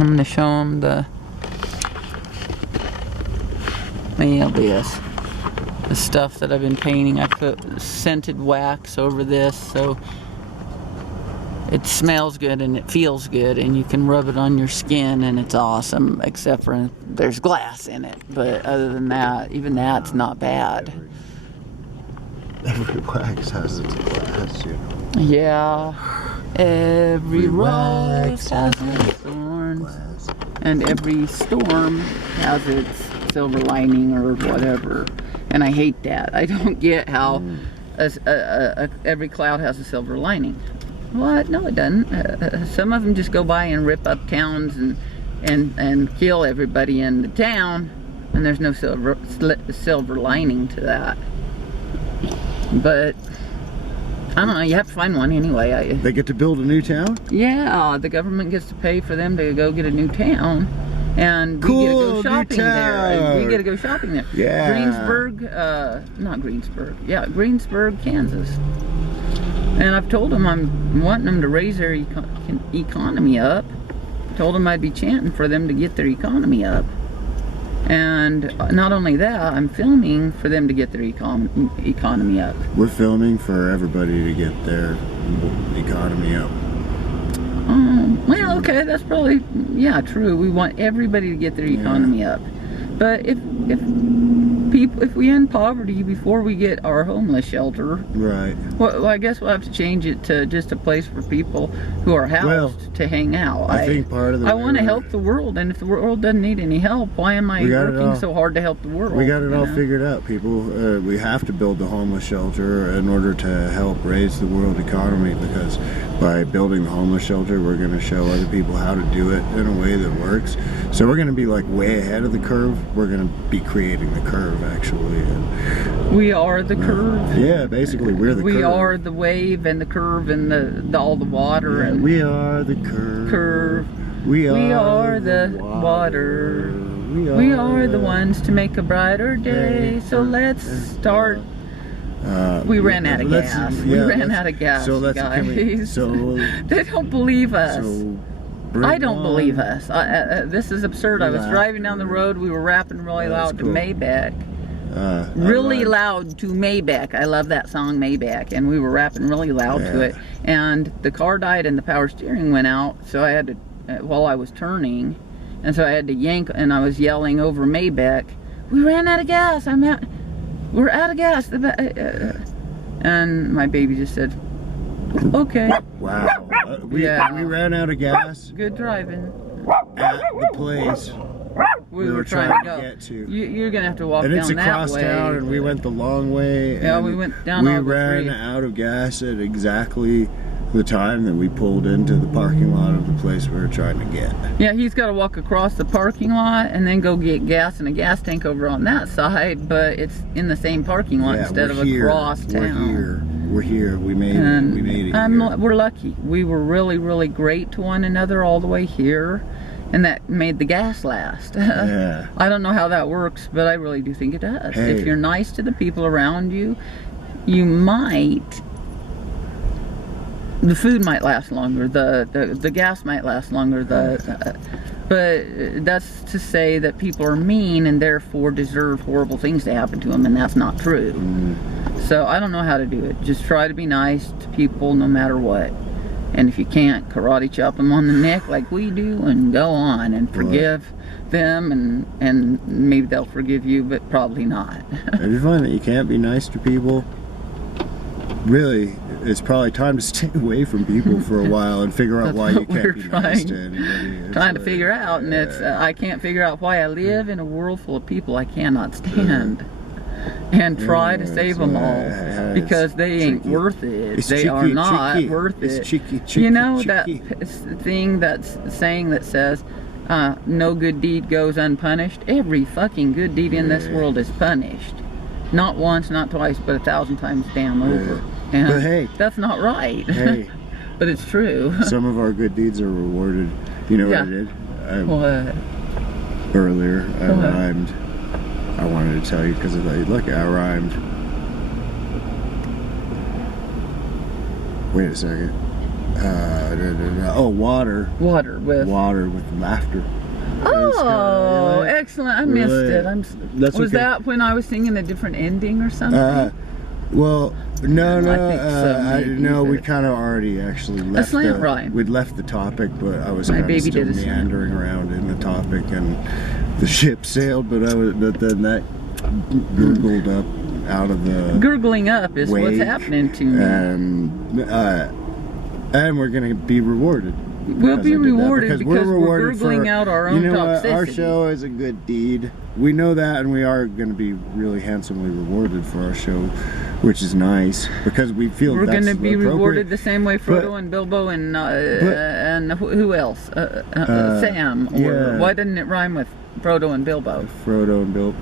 I'm going to show them the stuff that I've been painting. I put scented wax over this so it smells good and it feels good, and you can rub it on your skin and it's awesome, except for there's glass in it. But other than that, even that's not bad. Every wax has its glass, you know. Yeah. Every rose has its thorns. And every storm has its silver lining or whatever. And I hate that. I don't get how every cloud has a silver lining. What? No, it doesn't. Some of them just go by and rip up towns and kill everybody in the town, and there's no silver lining to that. But I don't know. You have to find one anyway. They get to build a new town? Yeah, the government gets to pay for them to go get a new town. And we cool, get to go shopping there. We get to go shopping there. Yeah. Greensburg, not Greensburg. Yeah, Greensburg, Kansas. And I've told them I'm wanting them to raise their economy up. Told them I'd be chanting for them to get their economy up. And not only that, I'm filming for them to get their economy up. We're filming for everybody to get their economy up. Well, okay, that's probably, yeah, true. We want everybody to get their economy up. But if we end poverty before we get our homeless shelter, right? Well, I guess we'll have to change it to just a place for people who are housed to hang out. I think part of the I want to help the world, and if the world doesn't need any help, why am I working so hard to help the world? We got it all figured out, people. We have to build the homeless shelter in order to help raise the world economy, because by building the homeless shelter, we're going to show other people how to do it in a way that works. So we're going to be like way ahead of the curve. We're going to be creating the curve, actually. And, we are the curve. Yeah, basically we're the curve. We are the wave and the curve and all the water. Yeah, and we are the curve. We are the water. We are the ones to make a brighter day. So let's start. We ran out of gas. We ran out of gas, so guys. They don't believe us. I don't believe us. This is absurd. I was driving down the road. We were rapping really loud to Maybach. Really loud to Maybach. I love that song, Maybach. And we were rapping really loud to it. And the car died and the power steering went out. So I had to, while I was turning, and so I had to yank, and I was yelling over Maybach, we ran out of gas. We're out of gas. And my baby just said, okay. Wow. We ran out of gas. Good driving. At the place we were trying to get to. You're going to have to walk down that way. And it's across town, and we went the long way. Yeah, we went down all the We ran out of gas at exactly the time that we pulled into the parking lot of the place we were trying to get. Yeah, he's got to walk across the parking lot and then go get gas in a gas tank over on that side, but it's in the same parking lot instead of across town. We're here. We made it. We made it. We're lucky. We were really, really great to one another all the way here, and that made the gas last. Yeah. I don't know how that works, but I really do think it does. Hey. If you're nice to the people around you, you might. The food might last longer, the gas might last longer, but that's to say that people are mean and therefore deserve horrible things to happen to them, and that's not true. So I don't know how to do it. Just try to be nice to people no matter what. And if you can't, karate chop them on the neck like we do and go on and forgive them, and maybe they'll forgive you, but probably not. If you find that you can't be nice to people, really, it's probably time to stay away from people for a while and figure out why you can't be nice to anybody. Trying to figure out, and it's I can't figure out why I live in a world full of people I cannot stand, and try to save them all because they ain't worth it. They are not worth it. You know that thing, that's saying that says no good deed goes unpunished? Every fucking good deed in this world is punished. Not once, not twice, but 1,000 times damn over. And but hey, that's not right. Hey, but it's true. Some of our good deeds are rewarded. You know what I did? What? Earlier, I rhymed. I wanted to tell you because I thought you'd look. I rhymed. Wait a second. Oh, water. Water with laughter. Oh, excellent. I missed it. Was okay. that when I was singing a different ending or something? Well, no. I think so, maybe, No, we but- kind of already actually left A slant rhyme. We'd left the topic, but I was My kind of baby still did a slant. meandering around in the topic, and the ship sailed. But then that gurgled up out of the Gurgling up is what's wake, happening to me. And we're gonna be rewarded. We'll be rewarded because because we're rewarded gurgling out our own you know what? Our toxicity. show is a good deed. We know that, and we are going to be really handsomely rewarded for our show, which is nice because we feel We're that's going to be appropriate. rewarded the same way Frodo But- and Bilbo and who else? Sam. Or yeah. why didn't it rhyme with Frodo and Bilbo? Frodo and Bilbo,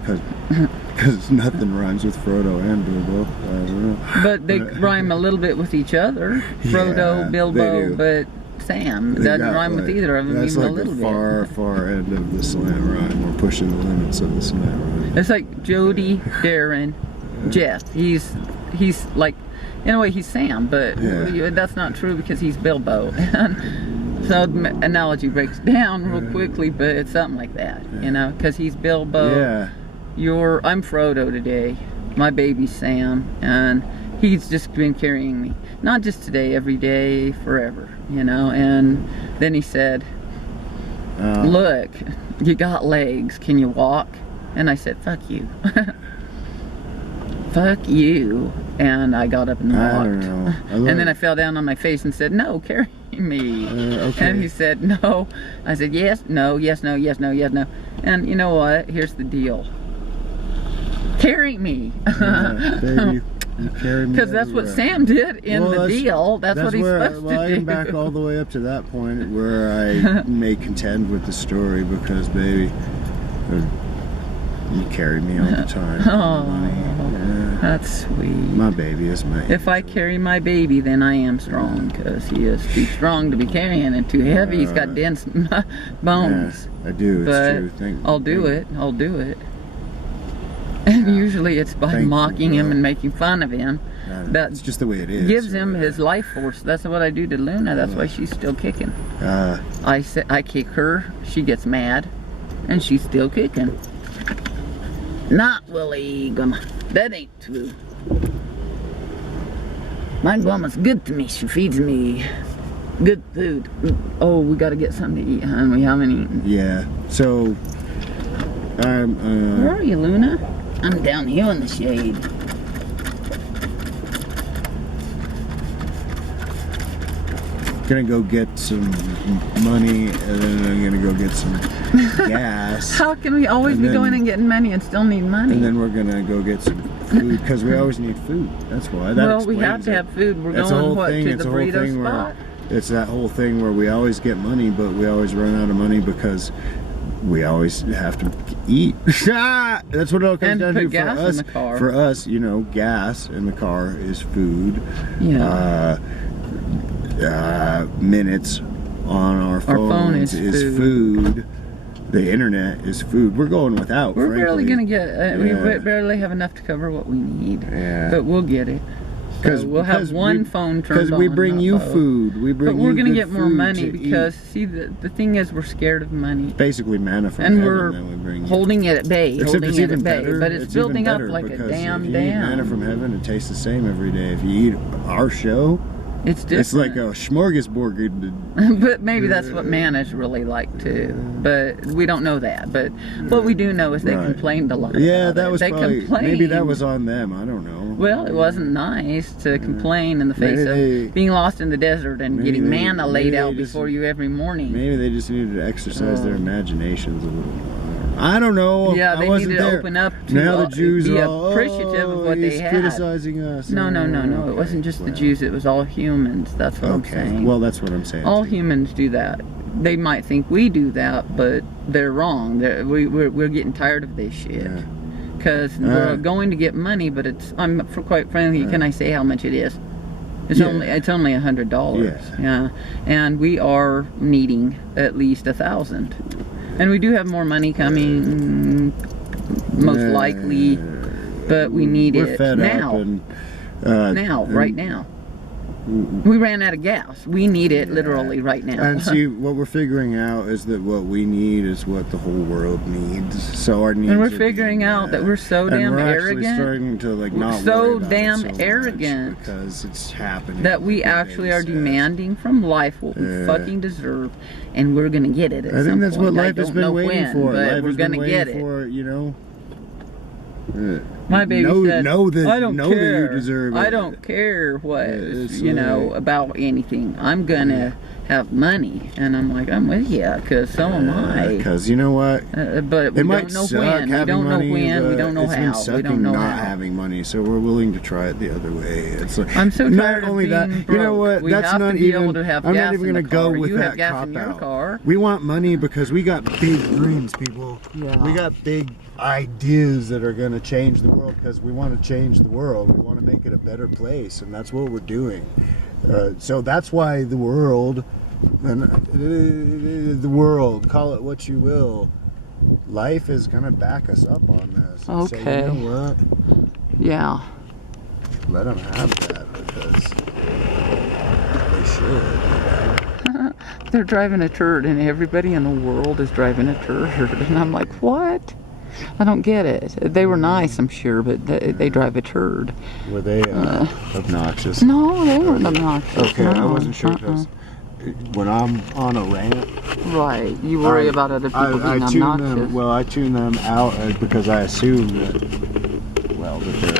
because nothing rhymes with Frodo and Bilbo. I don't know. But they rhyme a little bit with each other. Frodo, Yeah, Bilbo, they do. but Sam They doesn't got, rhyme with either of them That's even like a little the bit. far end of the slant rhyme. We're pushing the limits of the slant rhyme. It's like Jody, Darren, Jeff. He's like, in a way, he's Sam, but Yeah. that's not true because he's Bilbo. So the analogy breaks down real quickly, but it's something like that, you know, because he's Bilbo. Yeah. I'm Frodo today. My baby's Sam, and he's just been carrying me, not just today, every day, forever, you know. And then he said, "Look, you got legs. Can you walk?" And I said, "Fuck you." Fuck you. And I got up and walked. I don't know. And then I fell down on my face and said, "No, carry me." Okay. And he said, "No." I said, "Yes, no, yes, no, yes, no, yes, no." And you know what? Here's the deal. Carry me. Baby, you carry me Because that's what everywhere. Sam did in Well, the deal. That's what he's where, supposed well, to I do. am back all the way up to that point where I may contend with the story because, baby, you carry me all the time. Oh, Yeah. that's sweet. My baby is my If I carry my baby, then I am strong, because he is too strong to be carrying and too heavy. He's got dense bones. Yeah, I do. It's But true. I'll do it. I'll do it. And usually it's by Thank you, mocking him bro. and making fun of him. That It's just the way it is. gives him his life force. That's what I do to Luna. That's why she's still kicking. I kick her, she gets mad, and she's still kicking. Not Willie Gumma. That ain't true. My grandma's good to me. She feeds me good food. Oh, we gotta get something to eat, hon. We haven't eaten. Yeah. So, Where are you, Luna? I'm down here in the shade. gonna go get some money, and then I'm gonna go get some gas. How can we always And be then- going and getting money and still need money? And then we're gonna go get some food because we always need food. That's why. That Well, we have explains to it. have food. We're That's the going, whole what, thing. to It's the a whole burrito thing where spot? it's that whole thing where we always get money, but we always run out of money because we always have to eat. That's what it all comes And down put to gas for in us. the car. For us, you know, gas in the car is food. Yeah. Minutes on our phone phones is food. The internet is food. We're going without. We're frankly. barely going to get, we Yeah. barely have enough to cover what we need. Yeah. But we'll get it. So we'll have one phone turned on. Because we bring not you both. food. We bring But we're you going to good get more food money to because, eat. see, the thing is we're scared of money. Basically manna from And heaven we're that we bring you. holding it at bay, Except holding it's it even at bay. better. But it's building even up better like a because damn if you eat manna from dam. heaven, it tastes the same every day. If you eat our show, It's different. it's like a smorgasbord. But maybe that's what manna's really like too. But we don't know that. But what we do know is they Right. complained a lot. Yeah, about that it. was they probably, complained. maybe that was on them. I don't know. Well, it wasn't nice to complain in the face Maybe of being lost in the desert and maybe getting they- manna maybe laid they out just- before you every morning. Maybe they just needed to exercise their Oh. imaginations a little more. I don't know. Yeah, I they wasn't needed to there. open up to now the Jews be are all appreciative of what they he's had. criticizing us. No. Okay, It wasn't just the well. Jews. It was all humans. That's what I'm Okay, saying. well that's what I'm saying. All too. humans do that. They might think we do that, but they're wrong. We're getting tired of this shit. Yeah. Because we're going to get money, but it's, for quite frankly, can I say how much it is? It's Yeah. only $100. Yes. Yeah, and we are needing at least 1,000, and we do have more money coming, most likely, but we need We're it fed now. up and, Right now. We ran out of gas. We need it literally right now. And see, what we're figuring out is that what we need is what the whole world needs. So our needs. And we're figuring out that we're so damn we're arrogant. Actually starting to like not so worry about damn it so arrogant because it's happening. That we actually are demanding from life what we fucking deserve, and we're gonna get it. At I think that's some point. what life has been waiting for. But we're gonna get it. For, you know. My baby said, I don't care. That you deserve it. I don't care what, you know, about anything. I'm going to have money. And I'm like, I'm with you, because so am I. Because you know what? But we don't know when. We don't know when. We don't know how. We don't know not having money, so we're willing to try it the other way. It's like, I'm so tired of being broke. You know what? We that's have not to be even. able to have I'm gas not even in going the to go car. with You that have gas cop in your out. car. We want money because we got big dreams, people. Yeah. We got big ideas that are going to change the world because we want to change the world. We want to make it a better place, and that's what we're doing. So that's why the world, call it what you will, life is going to back us up on this. And Okay. say, you know what? Yeah. Let them have that because they should. They're driving a turd, and everybody in the world is driving a turd. And I'm like, what? I don't get it. They were nice, I'm sure, but they drive a turd. Were they obnoxious? No, they weren't obnoxious. Okay, no. I wasn't sure because when I'm on a rant, right, you worry about other people being obnoxious. I tune them out because I assume that, well, that they're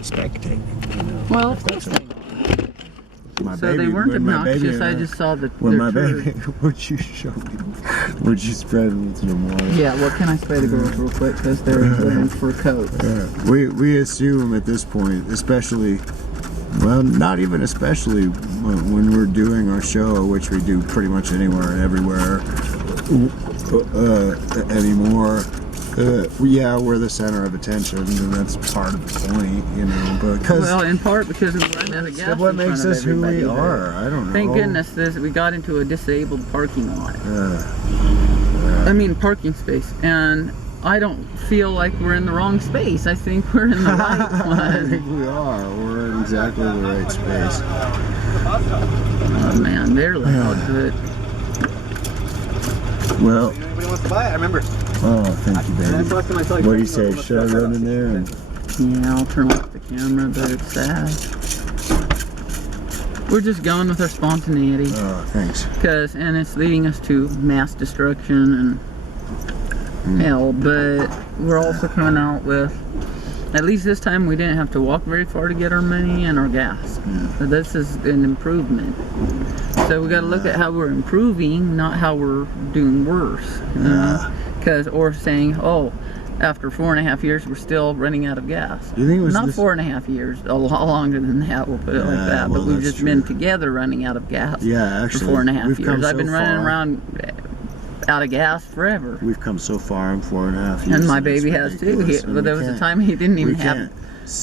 spectating. You know, well, of course they so they weren't obnoxious. I just saw the baby, would you show me? Would you spread me to the water? Yeah, well, can I spray the girls real quick because they're looking for coats. We assume at this point, especially, well, not even especially when we're doing our show, which we do pretty much anywhere and everywhere anymore. Yeah, we're the center of attention, and that's part of the point, you know. But in part because we run out of gas. What makes us who we are? I don't know. Thank goodness we got into a disabled parking lot. I mean, parking space, and I don't feel like we're in the wrong space. I think we're in the right one. I think we are. We're in exactly the right space. Oh man, they're loud, but. Well. Anybody wants to buy it? I remember. Oh, thank you, baby. What do you say? Should I run in there? Yeah, I'll turn off the camera, but it's sad. We're just going with our spontaneity. Oh, thanks. And it's leading us to mass destruction and hell, but we're also coming out with, at least this time we didn't have to walk very far to get our money and our gas. So this is an improvement. So we got to look at how we're improving, not how we're doing worse. Or saying, oh, after 4.5 years, we're still running out of gas. You think it was not 4.5 years, a lot longer than that, we'll put it like that. But we've just been together running out of gas for 4.5 years. I've been running around out of gas forever. We've come so far in 4.5 years. And my baby has too. But there was a time he didn't even have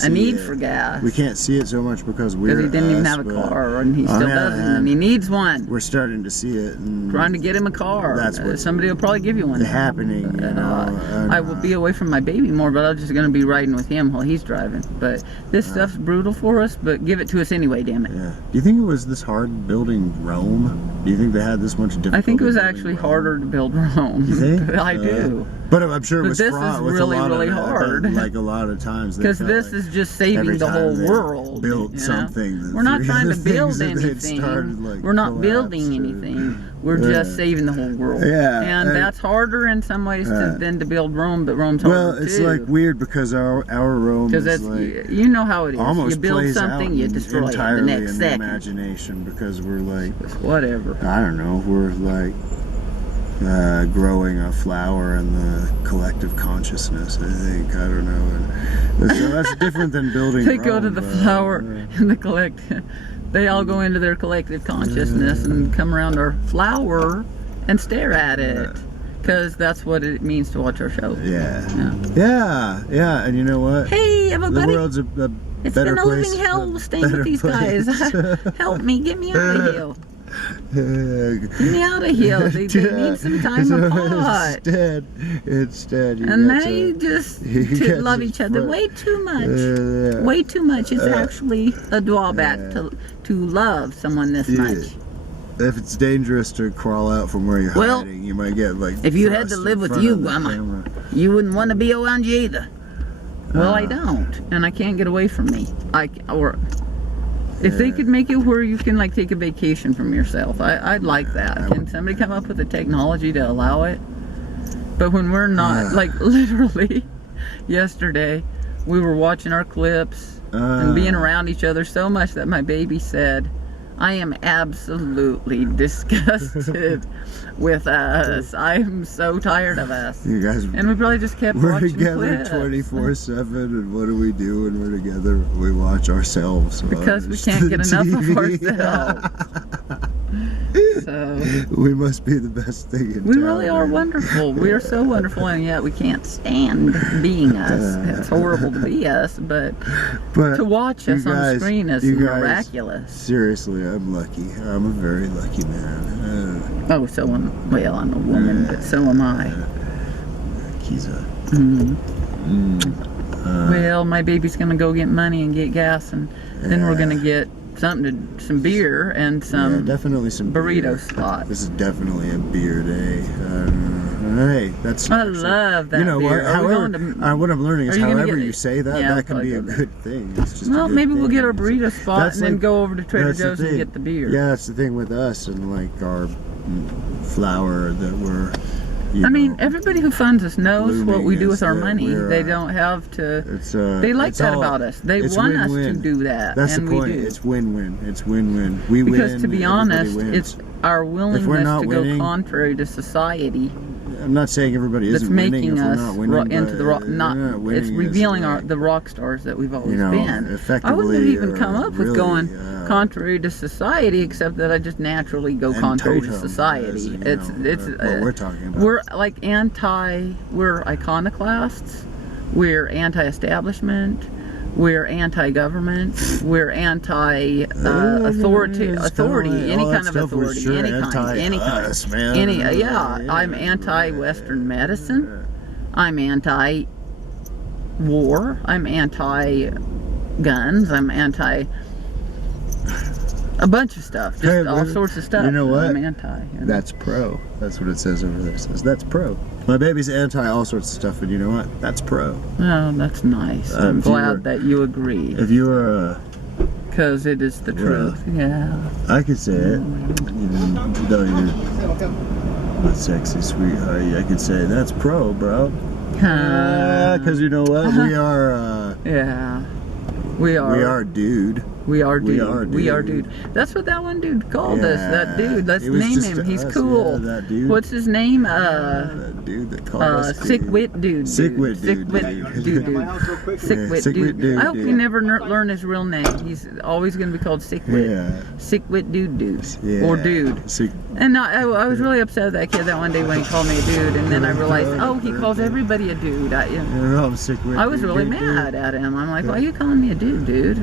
a need for gas. We can't see it so much because he didn't even have a car, and he still doesn't, and he needs one. We're starting to see it. And trying to get him a car. That's what somebody will probably give you one. Happening, you know. I will be away from my baby more, but I'm just going to be riding with him while he's driving. But this stuff's brutal for us, but give it to us anyway, damn it. Yeah. Do you think it was this hard building Rome? Do you think they had this much difficulty? I think it was actually harder to build Rome. You think? I do. But I'm sure it was this fraught is with really, a lot really of hard. Like a lot of times. Because this is just saving the whole world. Built something. We're not trying to build anything. We're not building anything. We're just saving the whole world. Yeah. And that's harder in some ways than to build Rome, but Rome's harder too. Well, it's like weird because our Rome is like, you know how it is. Almost you build something, you destroy it the next second. Imagination because we're like whatever. I don't know. We're like growing a flower in the collective consciousness. I think I don't know. And so that's different than building. They go to the flower in the collective. They all go into their collective consciousness and come around our flower and stare at it. Because that's what it means to watch our show. Yeah. And you know what? Hey, everybody. The world's a it's better been a place. living hell staying with these guys. Help me, get me out of here. Get me out of here. They need some time apart. Instead, and they just love each other way too much. Way too much. It's actually a drawback to love someone this much. If it's dangerous to crawl out from where you're hiding, you might get like. If you had to live with you, Grandma, you wouldn't want to be around you either. Well, I don't, and I can't get away from me. If they could make it where you can like take a vacation from yourself, I'd like that. Can somebody come up with the technology to allow it? But when we're not, like literally, yesterday, we were watching our clips and being around each other so much that my baby said, I am absolutely disgusted with us. I'm so tired of us. You guys, and we probably just kept watching together 24/7, and what do we do when we're together? We watch ourselves. Because we can't get enough of ourselves. So we must be the best thing in town. We really are wonderful. We are so wonderful, and yet we can't stand being us. It's horrible to be us, but to watch us on the screen is miraculous. Seriously, I'm lucky. I'm a very lucky man. I'm a woman, but so am I. Kiza. Well, my baby's gonna go get money and get gas, and then we're gonna get some beer and definitely some burrito beer. spot. This is definitely a beer day. Hey, that's. I love that. You know beer. what? However, what I'm learning is, however you say that, that can be a good thing. It's just maybe we'll get our burrito spot and then go over to Trader Joe's and get the beer. Yeah, that's the thing with us and like our flour that we're. I mean, everybody who funds us knows what we do with our money. They don't have to. They like that about us. They want us to do that. That's and the point. We do. It's win-win. It's win-win. We win. Because to be honest, it's our willingness to go contrary to society. I'm not saying everybody isn't winning if we're not winning. Into the rock. It's revealing the rock stars that we've always been. I wouldn't even come up with going contrary to society, except that I just naturally go contrary to society. It's what we're talking about. We're like we're iconoclasts. We're anti-establishment. We're anti-government. We're anti-authority. Any kind of authority. Any kind. I'm anti-Western medicine. I'm anti-war. I'm anti-guns. I'm anti a bunch of stuff. Just all sorts of stuff. You know what? I'm anti. That's pro. That's what it says over there. It says that's pro. My baby's anti all sorts of stuff, and you know what? That's pro. Oh, that's nice. I'm glad that you agree. If you were because it is the truth. Yeah. I could say it. Even though you're a sexy sweetheart, I could say that's pro, bro. Because you know what? We are. Yeah. We are. We are, dude. We are dude. We are dude. That's what that one dude called us. That dude. Let's name him. He's cool. Yeah, that dude. What's his name? That dude that called us cool. Sick wit dude. Sick wit dude. Sick wit dude. I hope you never learn his real name. He's always going to be called Sick wit. Yeah. Sick wit dude. Yeah. Or dude. And I was really upset at that kid that one day when he called me a dude, and then I realized, oh, he calls everybody a dude. I was really mad at him. I'm like, why are you calling me a dude, dude?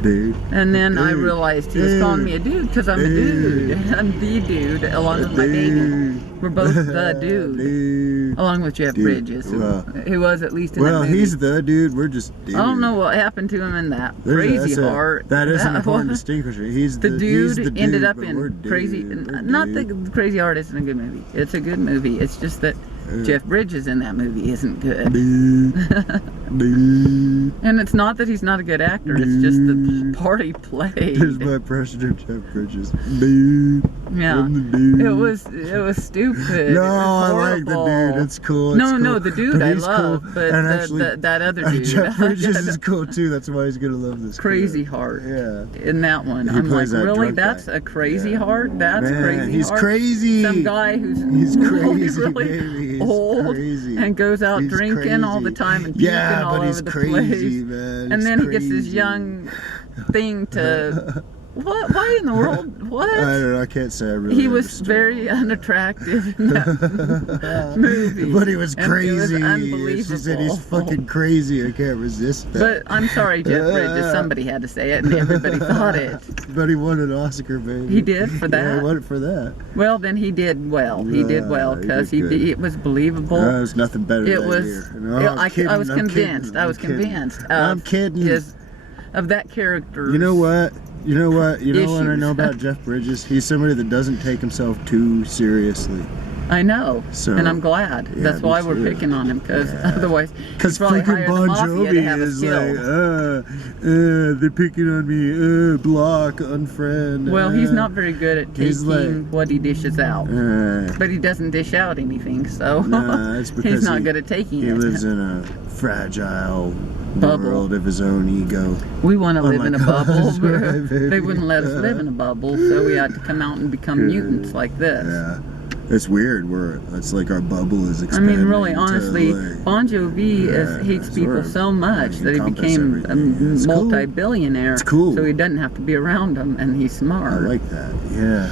Dude. And then I realized he was calling me a dude because I'm a dude. I'm the dude along with my baby. We're both the dude. Along with Jeff Bridges, who was at least in that movie. He's the dude. We're just dude. I don't know what happened to him in that Crazy Heart. That is an important distinguisher. He's the dude. He's the ended dude, up in Crazy. Not the Crazy Heart isn't a good movie. It's a good movie. It's just that Jeff Bridges in that movie isn't good. And it's not that he's not a good actor. It's just the part he played. Here's my impression of Jeff Bridges. Yeah, it was stupid. No, I like the dude. It's cool. No, the dude I love, cool. But that other dude. Jeff Bridges is cool too. That's why he's gonna love this. Crazy Heart. Yeah. In that one, I'm like, really? That's a Crazy Heart? That's Crazy He's Heart? Crazy. Some guy who's crazy, really old and goes out drinking all the time and puking all over the place. Man. And then he gets this young thing to what? Why in the world? What? I don't know. I can't say I really. He was understood very all that. unattractive in that movie. But he was And crazy. it was unbelievable. She said he's fucking crazy. I can't resist that. But I'm sorry, Jeff Bridges. Somebody had to say it, and everybody thought it. But he won an Oscar, baby. He did for that? Yeah, he won it for that. Well, then he did well. He did well because it was believable. There's nothing better It than was. here. No, I was convinced. I was convinced. I'm kidding. Of that character. You know what? You know what? You know what I know Issues. about Jeff Bridges? He's somebody that doesn't take himself too seriously. I know, So, and I'm glad. yeah, That's me why we're too. picking on him, because otherwise, Because he'd probably freaking hire the Bon mafia to have Jovi us is killed. like, they're picking on me, block, unfriend. Well, he's not very good at He's taking like, what he dishes out. But he doesn't dish out anything, so nah, it's because he's not good at taking he it. lives in a fragile Bubble. world of his own ego. We want to live in a Unlike bubble, us, but right, baby? they wouldn't let us live in a bubble, so we had to come out and become mutants like this. Yeah. It's weird. It's like our bubble is I expanding. mean, really, to, honestly, like, Bon Jovi hates sort people of so much that he encompass became a everything. It's cool. multi-billionaire. It's cool. So he doesn't have to be around them, and he's smart. I like that. Yeah.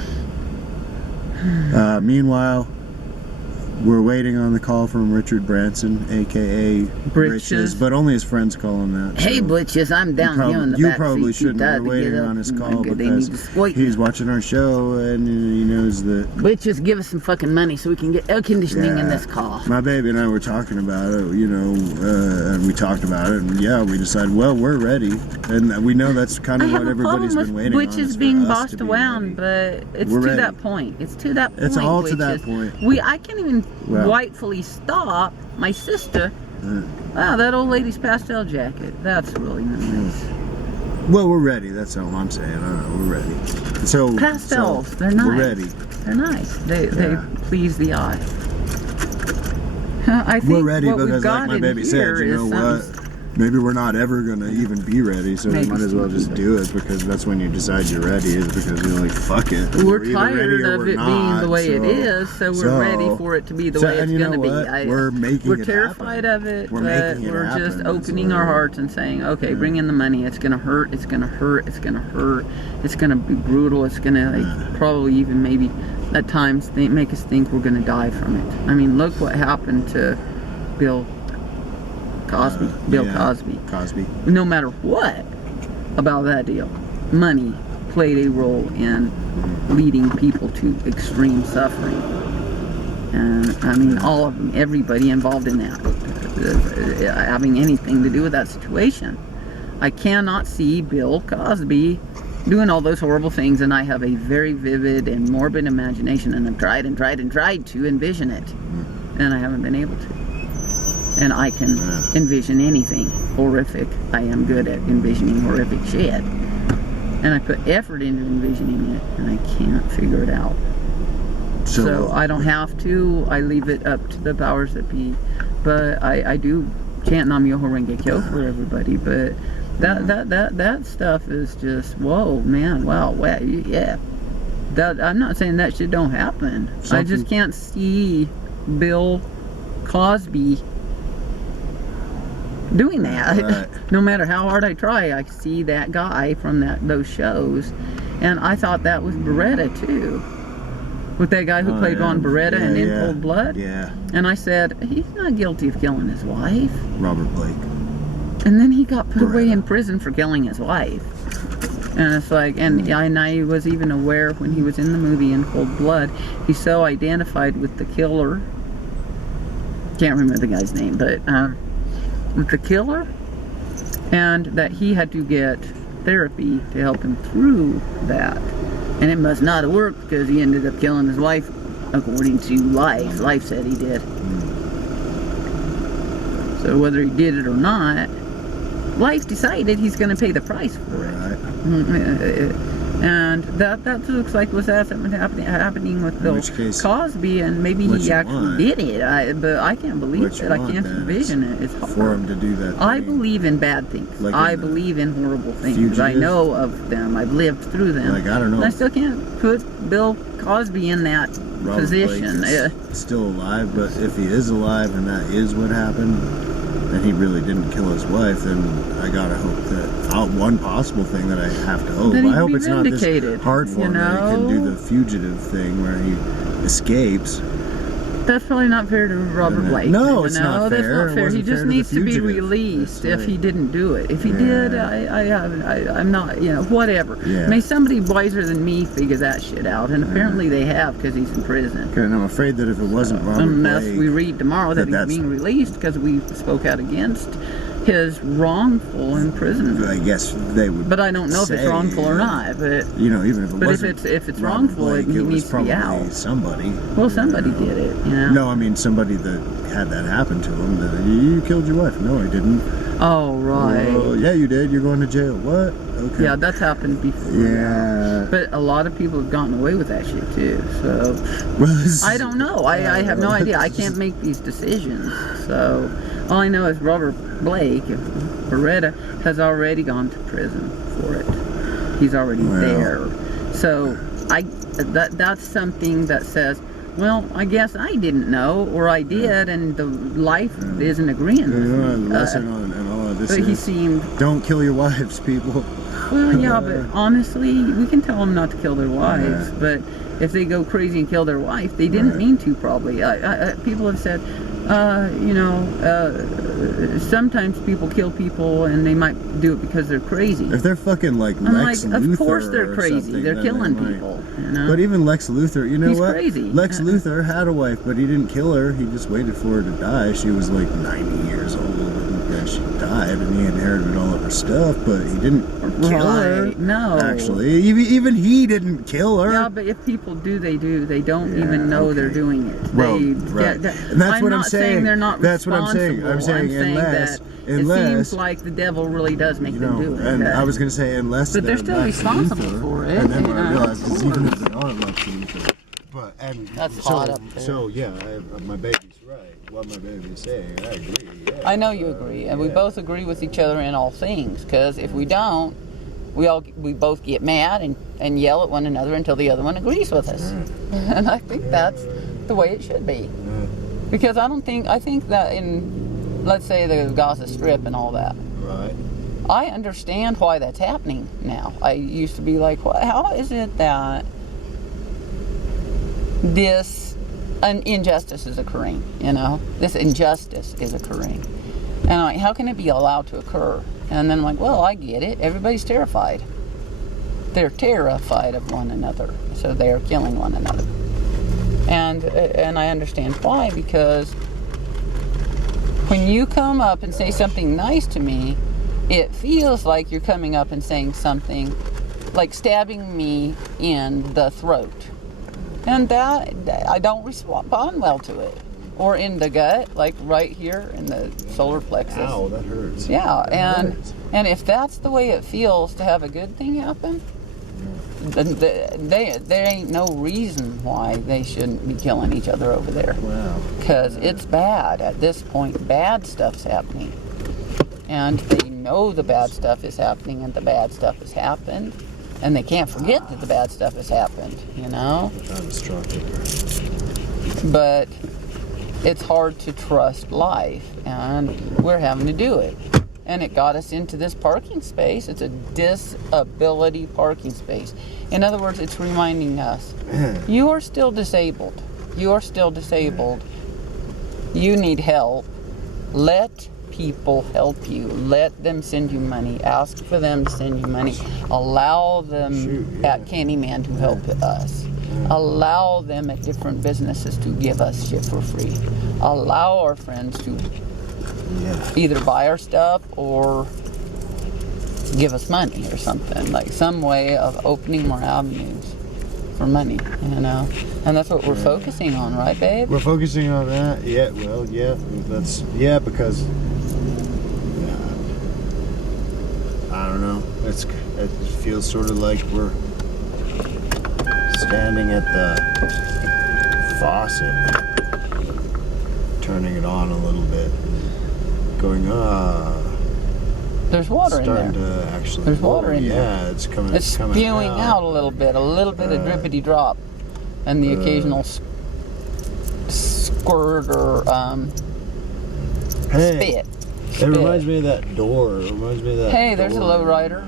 Meanwhile, we're waiting on the call from Richard Branson, aka Britches, but only his friends call him that. Hey, so Britches, I'm down here in the you back probably seat. shouldn't Too tired be to waiting get up. on his They call need because to exploit he's me. watching our show and he knows that. Britches, give us some fucking money so we can get air conditioning in this car. My baby and I were talking about it, and we talked about it, and we decided, well, we're ready, and we know that's kind of what everybody's been waiting on. Britches is for being us bossed to be around, ready. but it's We're to ready. that point. It's to that point. It's all to Britches. that point. I can't even rightfully stop my sister. Wow, that old lady's pastel jacket. That's really nice. Well, we're ready. That's all I'm saying. We're ready. So Pastels, they're nice. We're ready. They're nice. They please the eye. I think we're ready what we've because, got like my in baby said, here you know is what? Maybe we're not ever gonna even be ready, so Maybe we might as well just do it because that's when you decide you're ready. Is because you're like, fuck it. We're either tired ready or of we're it being not, the way it so- is, so we're ready for it to be the way it's and you going to know be. what? We're making We're it terrified happen. of it, We're but making it we're happen. just That's opening all. our hearts and saying, okay, bring in the money. It's going to hurt. It's going to hurt. It's going to hurt. It's going to be brutal. It's going to probably even maybe at times make us think we're going to die from it. I mean, look what happened to Bill Cosby. Cosby. No matter what about that deal, money played a role in leading people to extreme suffering. And I mean, all of them, everybody involved in that, having anything to do with that situation. I cannot see Bill Cosby doing all those horrible things, and I have a very vivid and morbid imagination, and I've tried to envision it, and I haven't been able to. And I can envision anything horrific. I am good at envisioning horrific shit. And I put effort into envisioning it, and I can't figure it out. So I don't have to. I leave it up to the powers that be. But I do chant Nam Myoho Renge Kyo for everybody. But that stuff is just, whoa, man, wow, yeah. I'm not saying that shit don't happen. I just can't see Bill Cosby doing that. Right. No matter how hard I try, I see that guy from those shows, and I thought that was Beretta too, with that guy who played Ron Beretta in In Cold Blood. Yeah. And I said, he's not guilty of killing his wife. Robert Blake. And then he got put away in prison for killing his wife. And it's like, and I was even aware when he was in the movie In Cold Blood, he's so identified with the killer. Can't remember the guy's name, but with the killer, and that he had to get therapy to help him through that. And it must not have worked because he ended up killing his wife, according to Life. Life said he did. So whether he did it or not, Life decided he's going to pay the price for it. Right. And that looks like was happening with Bill Cosby, and maybe he actually did it. But I can't believe it. I can't envision it. It's hard for him to do that. I believe in bad things. Like I believe in horrible things. Fugitive? I know of them. I've lived through them. Like, I don't know. And I still can't put Bill Cosby in that position. Blake is still alive, but if he is alive and that is what happened, and he really didn't kill his wife, then I gotta hope that one possible thing that I have to hope. I hope it's not this hard for him that he can do the fugitive thing where he escapes. That's probably not fair to Robert Blake. No, it's not fair. That's not fair. He just needs to be released if he didn't do it. If he did, I'm not, whatever. Yeah. May somebody wiser than me figure that shit out, and apparently they have because he's in prison. Okay, and I'm afraid that if it wasn't Robert unless Blake, we read tomorrow that he's being released because we spoke out against his wrongful imprisonment. I guess they would. But I don't know if it's wrongful or not. But even if it wasn't. If it's wrongful, Blake, he needs to be out. Somebody. Well, somebody did it. No, I mean somebody that had that happen to him. That you killed your wife. No, I didn't. Oh right. Oh yeah, you did. You're going to jail. What? Okay. Yeah, that's happened before. Yeah. But a lot of people have gotten away with that shit too. So I don't know. I have no idea. I can't make these decisions. So all I know is Robert Blake, Beretta, has already gone to prison for it. He's already there. So that's something that says, well, I guess I didn't know, or I did, and the life isn't agreeing with me. The lesson on all of this but is, he seemed, don't kill your wives, people. well, yeah, but honestly, we can tell them not to kill their wives, but if they go crazy and kill their wife, they didn't mean to, probably. People have said, sometimes people kill people and they might do it because they're crazy. If they're fucking like Lex Luthor, of course they're crazy. They're killing people. But even Lex Luthor, He's what? Crazy. Lex Luthor had a wife, but he didn't kill her. He just waited for her to die. She was like 90 years old, and she died, and he inherited all of her stuff. But he didn't kill her. No, actually, even he didn't kill her. Yeah, but if people do, they do. They don't even know they're doing it. Well, right. And that's what I'm saying. They're not that's what I'm saying. I'm saying that it seems like the devil really does make them do it. And I was going to say unless, but they're still Lex responsible Luthor, for it. And then I realized it's even if they are Lex Luthor. But that's hot up there. So yeah, my baby's right. What my baby's saying, I agree. Yeah. I know you agree, and we both agree with each other in all things. Because if we don't, we both get mad and yell at one another until the other one agrees with us. And I think that's the way it should be. Because I think that in, let's say, the Gaza Strip and all that. Right. I understand why that's happening now. I used to be like, how is it that this injustice is occurring? This injustice is occurring. And I'm like, how can it be allowed to occur? And then I'm like, well, I get it. Everybody's terrified. They're terrified of one another. So they are killing one another. And I understand why, because when you come up and say something nice to me, it feels like you're coming up and saying something like stabbing me in the throat. And that, I don't respond well to it. Or in the gut, like right here in the solar plexus. Ow, that hurts. Yeah, and if that's the way it feels to have a good thing happen, then there ain't no reason why they shouldn't be killing each other over there. Wow. Because it's bad. At this point, bad stuff's happening. And they know the bad stuff is happening and the bad stuff has happened. And they can't forget that the bad stuff has happened, But it's hard to trust life, and we're having to do it. And it got us into this parking space. It's a disability parking space. In other words, it's reminding us, you are still disabled. You are still disabled. You need help. Let people help you. Let them send you money. Ask for them to send you money. Allow them at Candyman to help us. Allow them at different businesses to give us shit for free. Allow our friends to either buy our stuff or give us money or something. Like some way of opening more avenues for money, And that's what we're focusing on, right, babe? We're focusing on that. Yeah, well, yeah. Because I don't know. It feels sort of like we're standing at the faucet, turning it on a little bit, going, there's water in there. Starting to actually. There's water in there. Yeah, it's coming. It's spewing out a little bit of drippity drop, and the occasional squirt or spit. It reminds me of that door. It reminds me of that. Hey, there's a lowrider.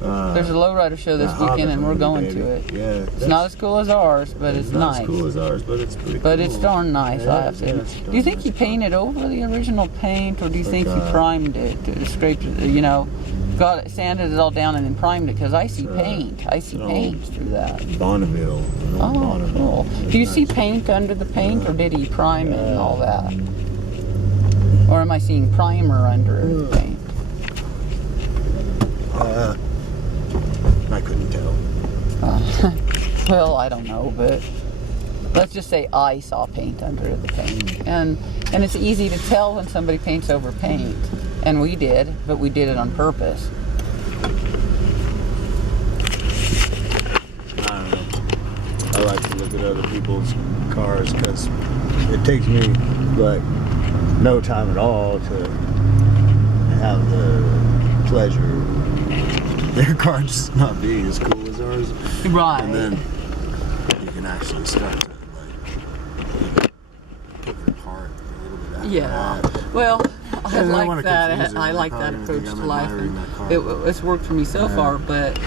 There's a lowrider show this weekend, and we're going to it. Yeah. It's not as cool as ours, but it's nice. Not as cool as ours, but it's pretty cool. But it's darn nice, I have to say. Do you think he painted over the original paint, or do you think he primed it, scraped it, you know, got it, sanded it all down and then primed it? Because I see paint. I see paint through that. Bonneville. Oh, cool. Do you see paint under the paint, or did he prime it and all that? Or am I seeing primer under the paint? I couldn't tell. Well, I don't know, but let's just say I saw paint under the paint. And it's easy to tell when somebody paints over paint. And we did, but we did it on purpose. I don't know. I like to look at other people's cars because it takes me like no time at all to have the pleasure their car just not being as cool as ours. Right. And then you can actually start to like put your heart a little bit after that. Well, I like that. I like that approach to life. And it's worked for me so far, but